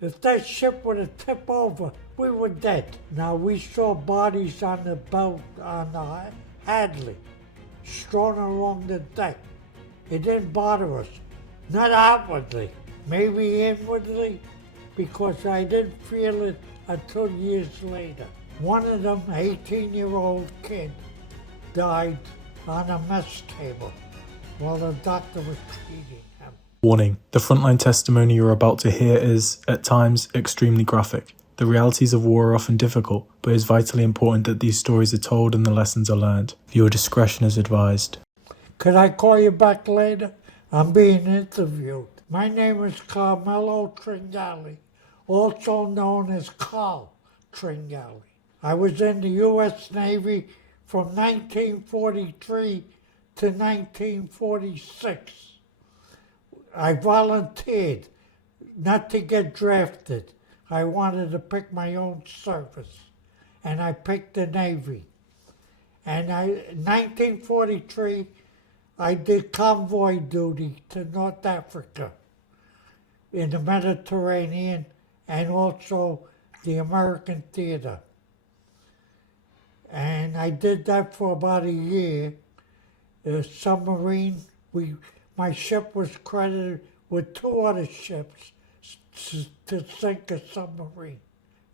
If that ship would have tipped over, we were dead. Now we saw bodies on the boat on the Hadley, strewn along the deck. It didn't bother us, not outwardly, maybe inwardly, because I didn't feel it until years later. One of them, 18-year-old kid, died on a mess table while the doctor was treating him. Warning, the frontline testimony you're about to hear is, at times, extremely graphic. The realities of war are often difficult, but it is vitally important that these stories are told and the lessons are learned. Viewer discretion is advised. Could I call you back later? I'm being interviewed. My name is Carmelo Tringali, also known as Carl Tringali. I was in the U.S. Navy from 1943 to 1946. I volunteered not to get drafted. I wanted to pick my own service, and I picked the Navy. And in 1943, I did convoy duty to North Africa in the Mediterranean and also the American theater. And I did that for about a year. The submarine, my ship was credited with 2 other ships to sink a submarine,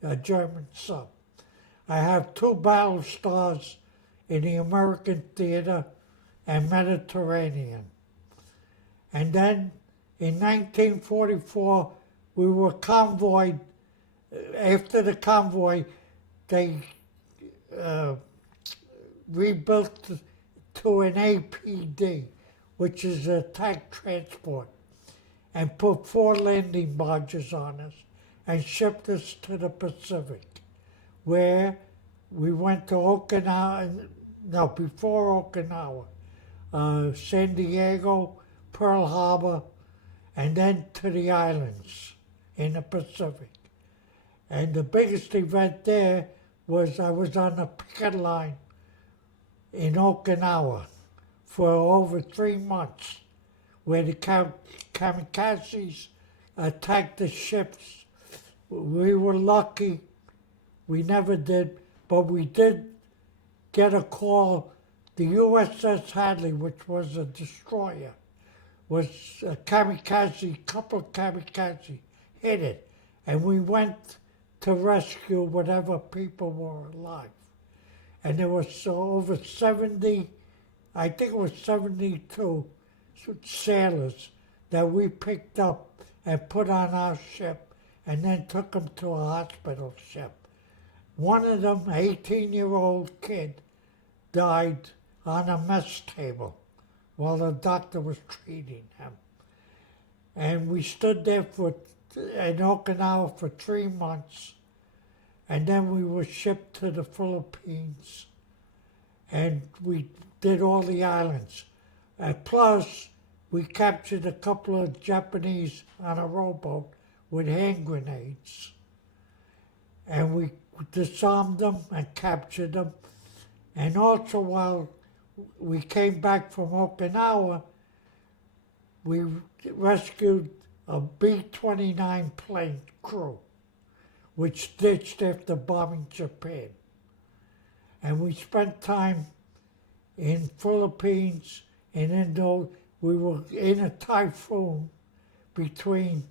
a German sub. I have 2 battle stars in the American theater and Mediterranean. And then in 1944, we were convoyed. After the convoy, they rebuilt to an APD, which is a tank transport, and put 4 landing barges on us and shipped us to the Pacific, where we went to Okinawa, no, before Okinawa, San Diego, Pearl Harbor, and then to the islands in the Pacific. And the biggest event there was I was on the picket line in Okinawa for over 3 months, where the Kamikazes attacked the ships. We were lucky, we never did, but we did get a call. The USS Hadley, which was a destroyer, was a kamikaze, couple of kamikaze hit it, and we went to rescue whatever people were alive. And there was over 70, I think it was 72 sailors that we picked up and put on our ship and then took them to a hospital ship. One of them, 18-year-old kid, died on a mess table while the doctor was treating him. And we stood there in Okinawa for 3 months, and then we were shipped to the Philippines, and we did all the islands. Plus, we captured a couple of Japanese on a rowboat with hand grenades, and we disarmed them and captured them. And also, while we came back from Okinawa, we rescued a B-29 plane crew, which ditched after bombing Japan. And we spent time in Philippines and we were in a typhoon between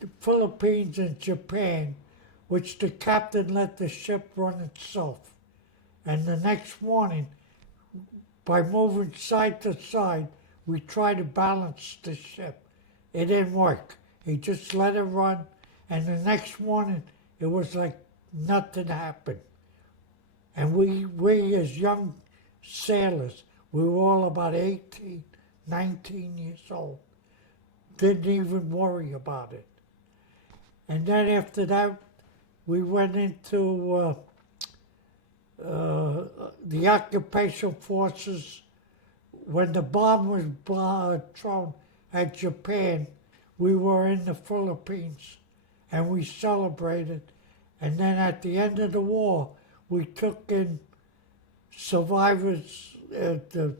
the Philippines and Japan, which the captain let the ship run itself. And the next morning, by moving side to side, we tried to balance the ship. It didn't work. He just let it run, and the next morning, it was like nothing happened. And we as young sailors, we were all about 18, 19 years old, didn't even worry about it. And then after that, we went into the occupation forces. When the bomb was thrown at Japan, we were in the Philippines and we celebrated. And then at the end of the war, we took in survivors, the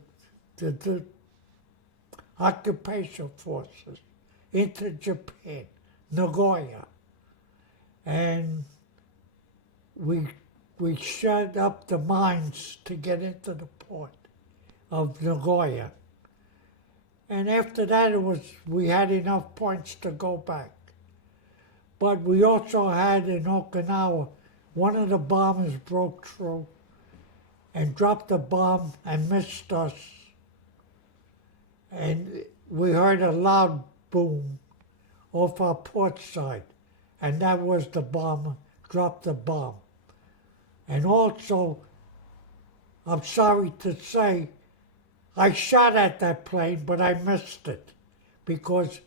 occupation forces into Japan, Nagoya. and we shut up the mines to get into the port of Nagoya. And after that, we had enough points to go back. But we also had in Okinawa, one of the bombers broke through and dropped a bomb and missed us. And we heard a loud boom off our port side, and that was the bomber dropped the bomb. And also, I'm sorry to say, I shot at that plane, but I missed it because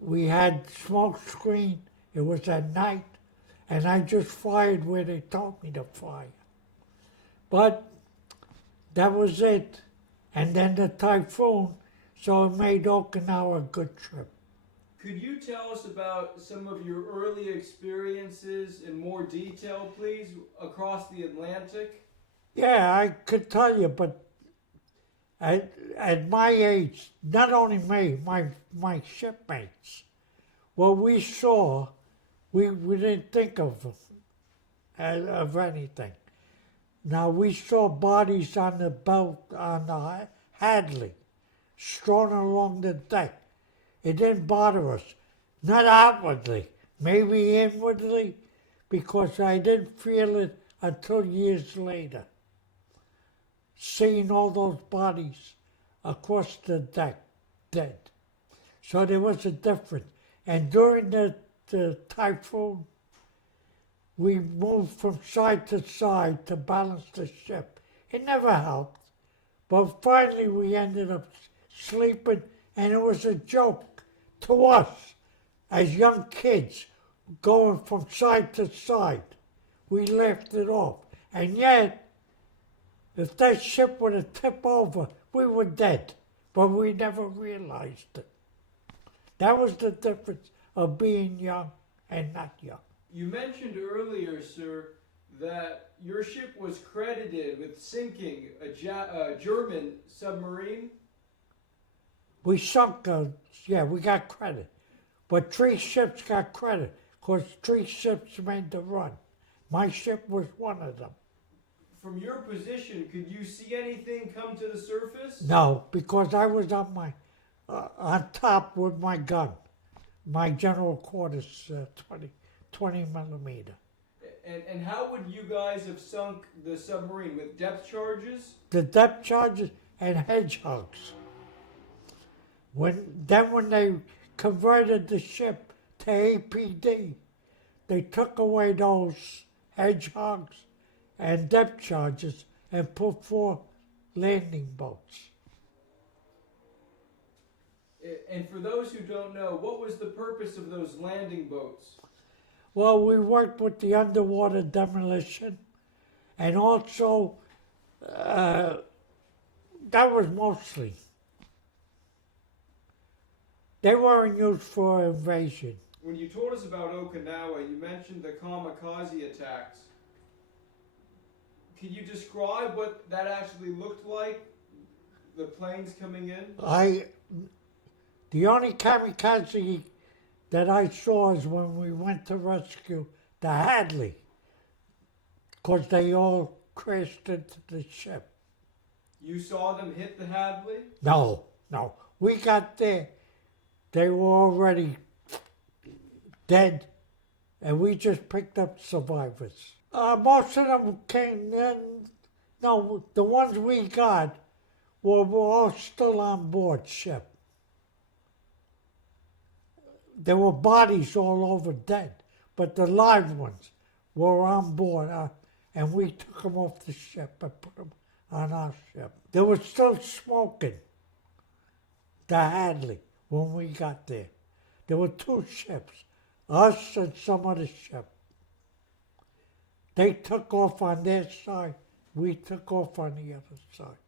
we had smoke screen. It was at night, and I just fired where they told me to fire. But that was it. And then the typhoon, so it made Okinawa a good trip. Could you tell us about some of your early experiences in more detail, please, across the Atlantic? Yeah, I could tell you, but at my age, not only me, my shipmates, what we saw, we didn't think of anything. Now, we saw bodies on the belt, on the Hadley, strewn along the deck. It didn't bother us, not outwardly, maybe inwardly, because I didn't feel it until years later. Seeing all those bodies across the deck, dead. So there was a difference. And during the typhoon, we moved from side to side to balance the ship. It never helped. But finally we ended up sleeping, and it was a joke to us as young kids going from side to side. We laughed it off. And yet, if that ship were to tip over, we were dead. But we never realized it. That was the difference of being young and not young. You mentioned earlier, sir, that your ship was credited with sinking a German submarine. We sunk, we got credit. But 3 ships got credit, because 3 ships made the run. My ship was one of them. From your position, could you see anything come to the surface? No, because I was on top with my gun, my general quarters 20 millimeter. And how would you guys have sunk the submarine? With depth charges? The depth charges and hedgehogs. When they converted the ship to APD, they took away those hedgehogs and depth charges and put 4 landing boats. And for those who don't know, what was the purpose of those landing boats? Well, we worked with the underwater demolition, and also that was mostly. They weren't used for invasion. When you told us about Okinawa, you mentioned the Kamikaze attacks. Could you describe what that actually looked like? The planes coming in? The only kamikaze that I saw is when we went to rescue the Hadley, because they all crashed into the ship. You saw them hit the Hadley? No. We got there. They were already dead, and we just picked up survivors. Most of them came in. No, the ones we got were all still on board ship. There were bodies all over dead, but the live ones were on board, and we took them off the ship and put them on our ship. They were still smoking, the Hadley, when we got there. There were 2 ships, us and some other ship. They took off on their side, we took off on the other side.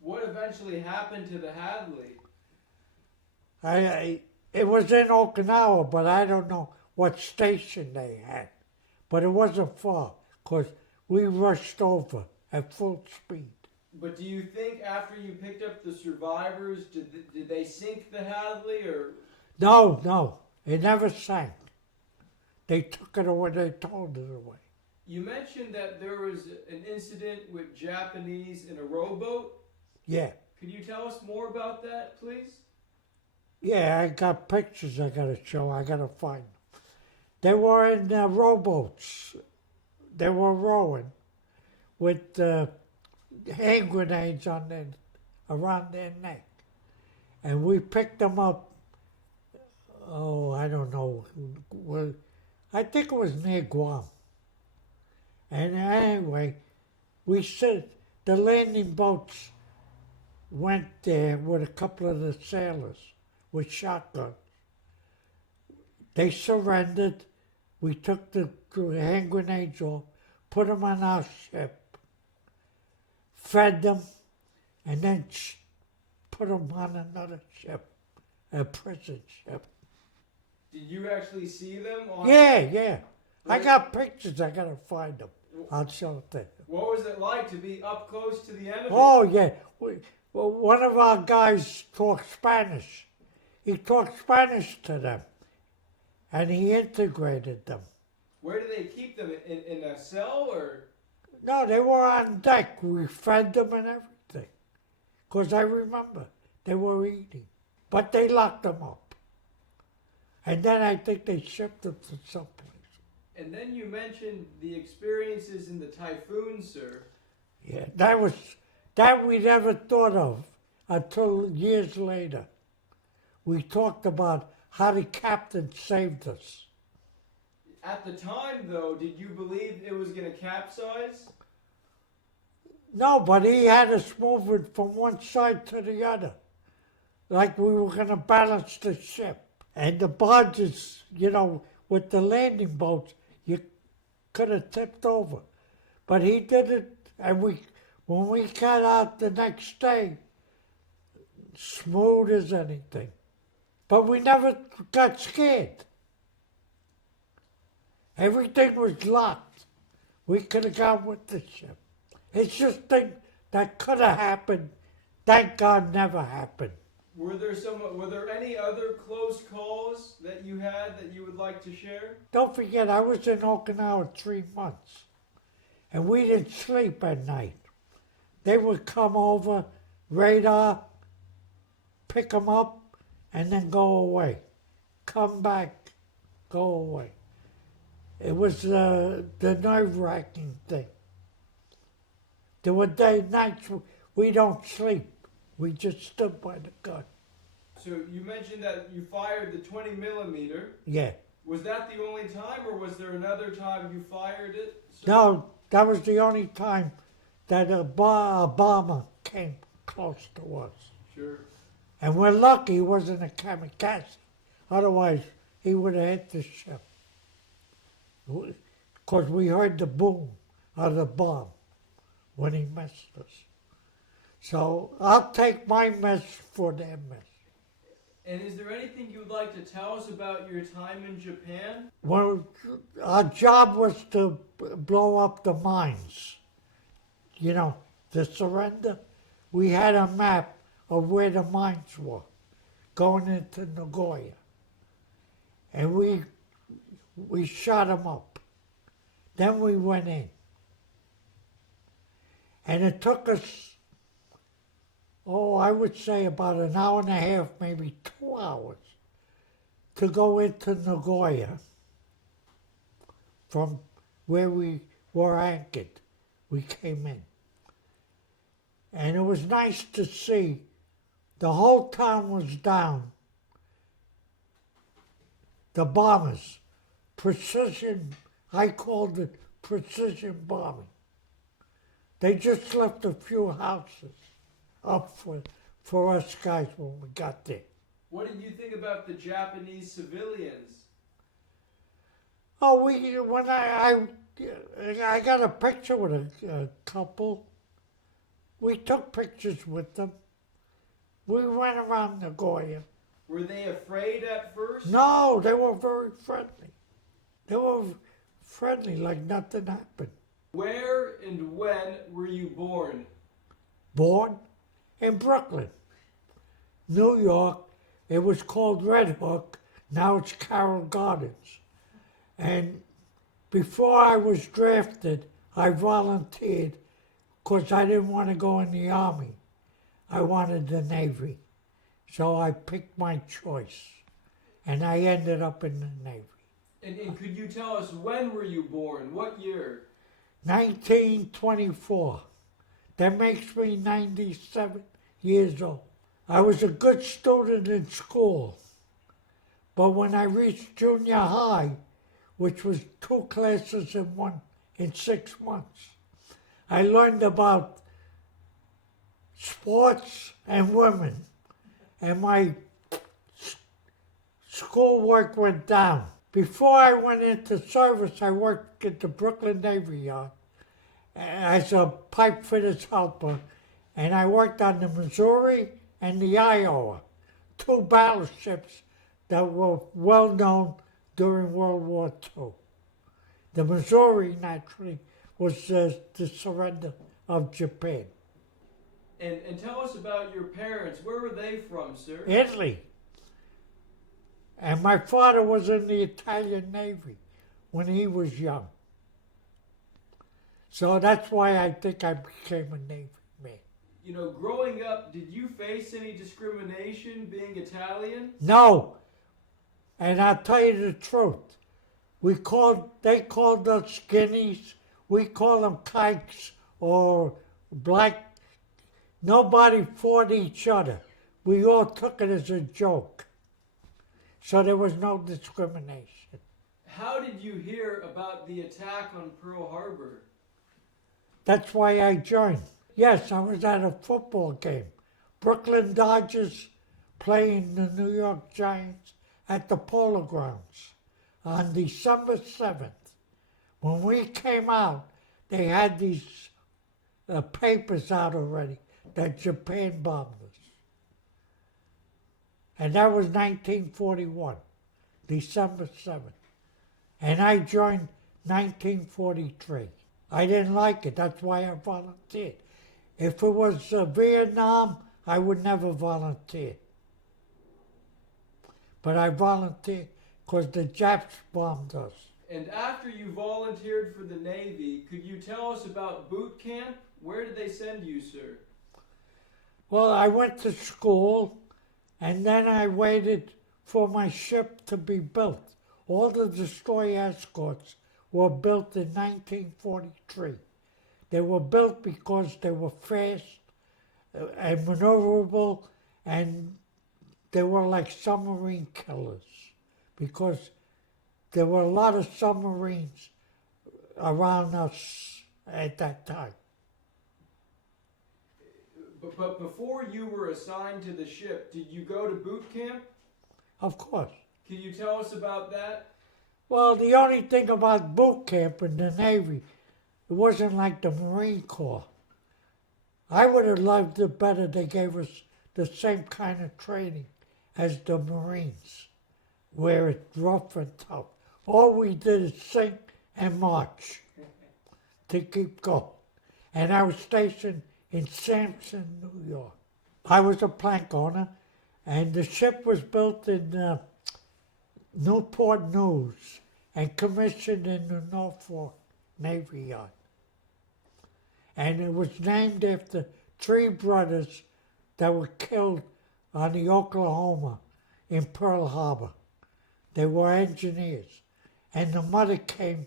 What eventually happened to the Hadley? It was in Okinawa, but I don't know what station they had. But it wasn't far, because we rushed over at full speed. But do you think after you picked up the survivors, did they sink the Hadley, or? No, it never sank. They took it away, they towed it away. You mentioned that there was an incident with Japanese in a rowboat. Yeah. Could you tell us more about that, please? Yeah, I got pictures I gotta show, I gotta find them. They were in rowboats. They were rowing with hand grenades on around their neck. And we picked them up, oh, I don't know, I think it was near Guam. And anyway, the landing boats went there with a couple of the sailors with shotguns. They surrendered. We took the hand grenades off, put them on our ship, fed them, and then put them on another ship, a prison ship. Did you actually see them? Yeah. I got pictures. I gotta find them. I'll show it to you. What was it like to be up close to the enemy? Oh, yeah. One of our guys talked Spanish. He talked Spanish to them, and he integrated them. Where do they keep them? In a cell or? No, they were on deck. We fed them and everything. Because I remember they were eating. But they locked them up. And then I think they shipped them to someplace. And then you mentioned the experiences in the typhoon, sir. Yeah, that we never thought of until years later. We talked about how the captain saved us. At the time, though, did you believe it was going to capsize? No, but he had us moving from one side to the other, like we were going to balance the ship. And the barges, with the landing boats, you could have tipped over. But he did it, and when we got out the next day, smooth as anything. But we never got scared. Everything was locked. We could have gone with the ship. It's just things that could have happened. Thank God never happened. Were there any other close calls that you had that you would like to share? Don't forget, I was in Okinawa 3 months, and we didn't sleep at night. They would come over, radar, pick them up, and then go away. Come back, go away. It was the nerve-wracking thing. There were nights we don't sleep. We just stood by the gun. So you mentioned that you fired the 20 millimeter. Yeah. Was that the only time, or was there another time you fired it, sir? No, that was the only time that a bomber came close to us. Sure. And we're lucky he wasn't a kamikaze. Otherwise, he would have hit the ship. Because we heard the boom of the bomb when he missed us. So I'll take my mess for their mess. And is there anything you would like to tell us about your time in Japan? Well, our job was to blow up the mines. The surrender. We had a map of where the mines were going into Nagoya. And we shot them up. Then we went in. And it took us, I would say about an hour and a half, maybe 2 hours, to go into Nagoya from where we were anchored. We came in. And it was nice to see the whole town was down. The bombers, precision, I called it precision bombing. They just left a few houses up for us guys when we got there. What did you think about the Japanese civilians? Oh, when I got a picture with a couple. We took pictures with them. We went around Nagoya. Were they afraid at first? No, they were very friendly. They were friendly like nothing happened. Where and when were you born? Born in Brooklyn, New York. It was called Red Hook. Now it's Carroll Gardens. And before I was drafted, I volunteered because I didn't want to go in the Army. I wanted the Navy. So I picked my choice. And I ended up in the Navy. And could you tell us, when were you born? What year? 1924. That makes me 97 years old. I was a good student in school. But when I reached junior high, which was 2 classes in 6 months, I learned about sports and women. And my schoolwork went down. Before I went into service, I worked at the Brooklyn Navy Yard as a pipe fitter's helper, and I worked on the Missouri and the Iowa, 2 battleships that were well known during World War II. The Missouri, naturally, was the surrender of Japan. And tell us about your parents. Where were they from, sir? Italy. And my father was in the Italian Navy when he was young. So that's why I think I became a Navy man. You know, growing up, did you face any discrimination being Italian? No. And I'll tell you the truth. They called us guineas. We call them kikes or black. Nobody fought each other. We all took it as a joke. So there was no discrimination. How did you hear about the attack on Pearl Harbor? That's why I joined. Yes, I was at a football game. Brooklyn Dodgers playing the New York Giants at the Polo Grounds on December 7th. When we came out, they had these papers out already that Japan bombed us. And that was 1941, December 7th. And I joined 1943. I didn't like it, that's why I volunteered. If it was Vietnam, I would never volunteer. But I volunteered because the Japs bombed us. And after you volunteered for the Navy, could you tell us about boot camp? Where did they send you, sir? Well, I went to school, and then I waited for my ship to be built. All the destroyer escorts were built in 1943. They were built because they were fast and maneuverable, and they were like submarine killers because there were a lot of submarines around us at that time. But before you were assigned to the ship, did you go to boot camp? Of course. Can you tell us about that? Well, the only thing about boot camp in the Navy, it wasn't like the Marine Corps. I would have loved it better they gave us the same kind of training as the Marines, where it's rough and tough. All we did is sink and march to keep going. And I was stationed in Sampson, New York. I was a plank owner, and the ship was built in Newport News and commissioned in the Norfolk Navy Yard. And it was named after 3 brothers that were killed on the Oklahoma in Pearl Harbor. They were engineers. And the mother came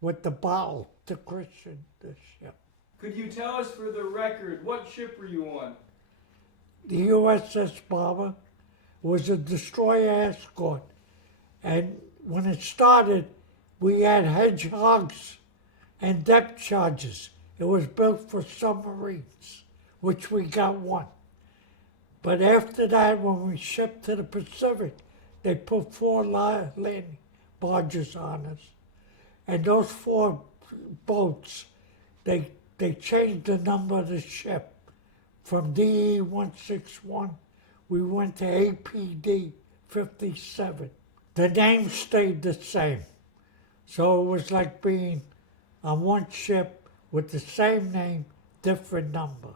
with the bottle to christen the ship. Could you tell us for the record, what ship were you on? The USS Barber was a destroyer escort. And when it started, we had hedgehogs and depth charges. It was built for submarines, which we got 1. But after that, when we shipped to the Pacific, they put 4 landing barges on us. And those 4 boats, they changed the number of the ship. From DE 161, we went to APD 57. The name stayed the same. So it was like being on one ship with the same name, different number.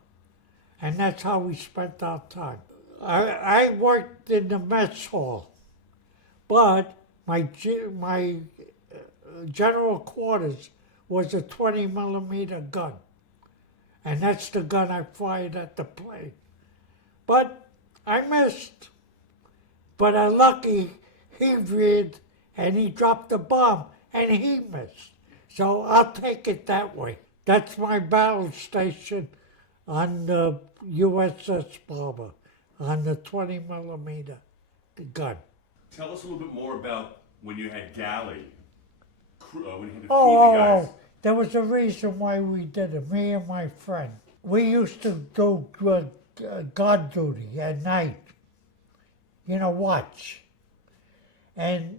And that's how we spent our time. I worked in the mess hall, but my general quarters was a 20 millimeter gun. And that's the gun I fired at the plane. But I missed. But I'm lucky he veered and he dropped the bomb and he missed. So I'll take it that way. That's my battle station on the USS Barber, on the 20 millimeter gun. Tell us a little bit more about when you had galley, when you had to feed the guys. Oh, there was a reason why we did it, me and my friend. We used to do guard duty at night, watch. And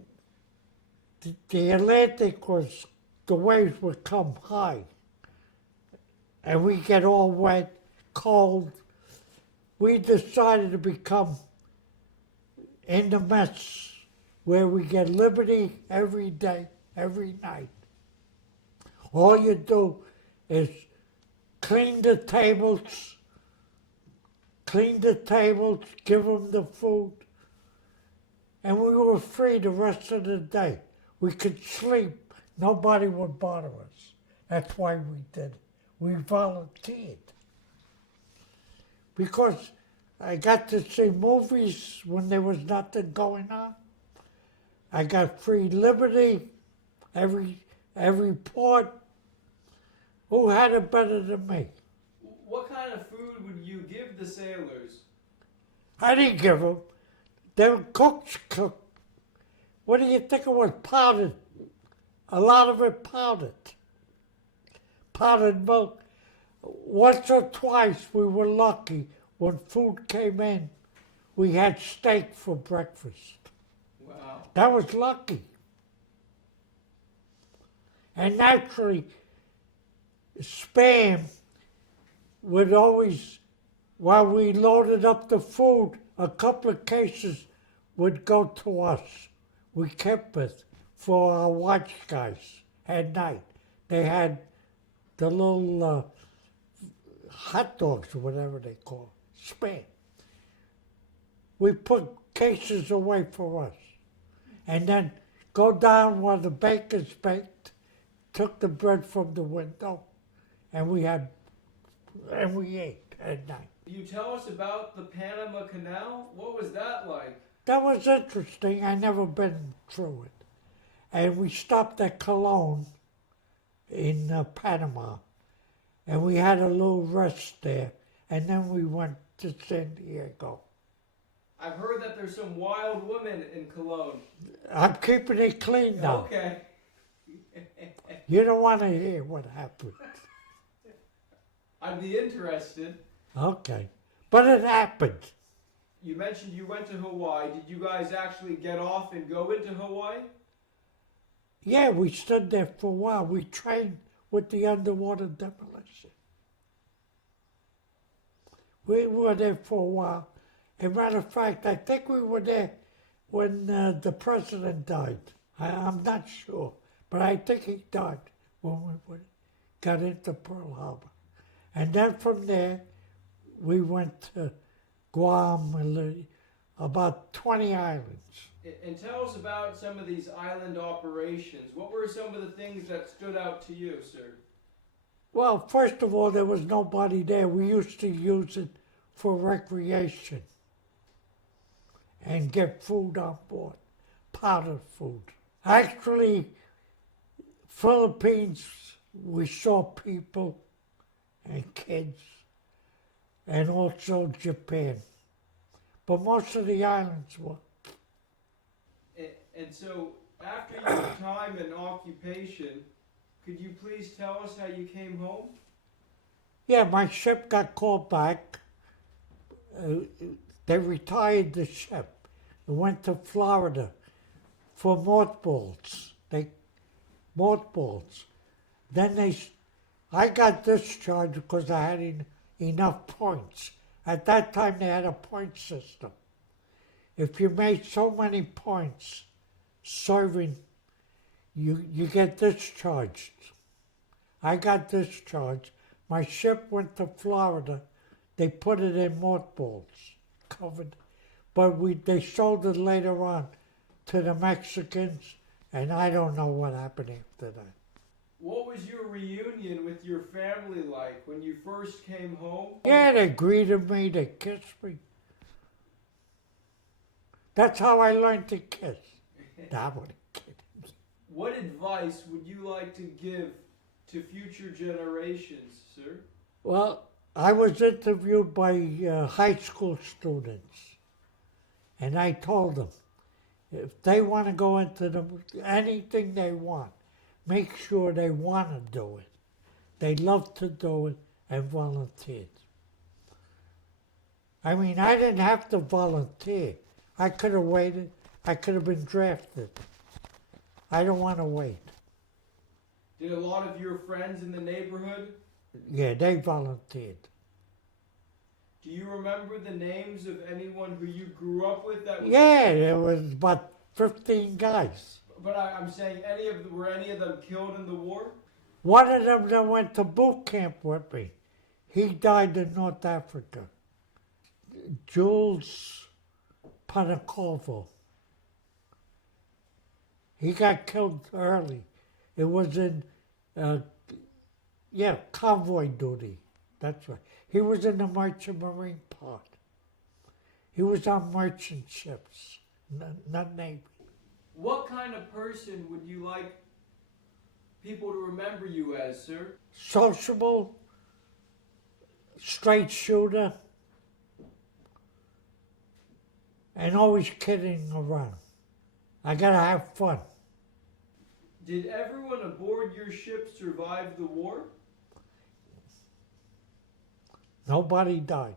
the Atlantic was, the waves would come high. And we get all wet, cold. We decided to become in the mess where we get liberty every day, every night. All you do is clean the tables, give them the food, and we were free the rest of the day. We could sleep. Nobody would bother us. That's why we did it. We volunteered. Because I got to see movies when there was nothing going on. I got free liberty, every port. Who had it better than me? What kind of food would you give the sailors? I didn't give them. Their cooks cooked. What do you think it was? Powdered. A lot of it powdered. Powdered milk. Once or twice we were lucky. When food came in, we had steak for breakfast. Wow. That was lucky. And naturally, Spam would always, while we loaded up the food, a couple of cases would go to us. We kept it for our watch guys at night. They had the little hot dogs or whatever they call it, Spam. We put cases away for us. And then go down where the bakers baked, took the bread from the window, and we ate at night. You tell us about the Panama Canal? What was that like? That was interesting. I never been through it. And we stopped at Cologne in Panama, and we had a little rest there, and then we went to San Diego. I've heard that there's some wild women in Cologne. I'm keeping it clean now. Okay. You don't want to hear what happened. I'd be interested. Okay. But it happened. You mentioned you went to Hawaii. Did you guys actually get off and go into Hawaii? Yeah, we stood there for a while. We trained with the underwater demolition. We were there for a while. As a matter of fact, I think we were there when the president died. I'm not sure, but I think he died when we got into Pearl Harbor. And then from there, we went to Guam, and about 20 islands. And tell us about some of these island operations. What were some of the things that stood out to you, sir? Well, first of all, there was nobody there. We used to use it for recreation and get food on board, powdered food. Actually, Philippines, we saw people and kids, and also Japan. But most of the islands were. And so, after your time in occupation, could you please tell us how you came home? Yeah, my ship got called back. They retired the ship. It went to Florida for mothballs. Mothballs. Then I got discharged because I had enough points. At that time, they had a point system. If you made so many points serving, you get discharged. I got discharged. My ship went to Florida. They put it in mothballs, covered. But they sold it later on to the Mexicans, and I don't know what happened after that. What was your reunion with your family like when you first came home? Yeah, they greeted me, they kissed me. That's how I learned to kiss. That was kidding. What advice would you like to give to future generations, sir? Well, I was interviewed by high school students, and I told them, if they want to go into anything they want, make sure they want to do it. They love to do it and volunteered. I mean, I didn't have to volunteer. I could have waited. I could have been drafted. I don't want to wait. Did a lot of your friends in the neighborhood? Yeah, they volunteered. Do you remember the names of anyone who you grew up with that was... Yeah, there was about 15 guys. But I'm saying, were any of them killed in the war? One of them that went to boot camp with me, he died in North Africa. Jules Panaco. He got killed early. It was in, convoy duty. That's right. He was in the merchant marine part. He was on merchant ships, not Navy. What kind of person would you like people to remember you as, sir? Sociable, straight shooter, and always kidding around. I gotta have fun. Did everyone aboard your ship survive the war? Nobody died.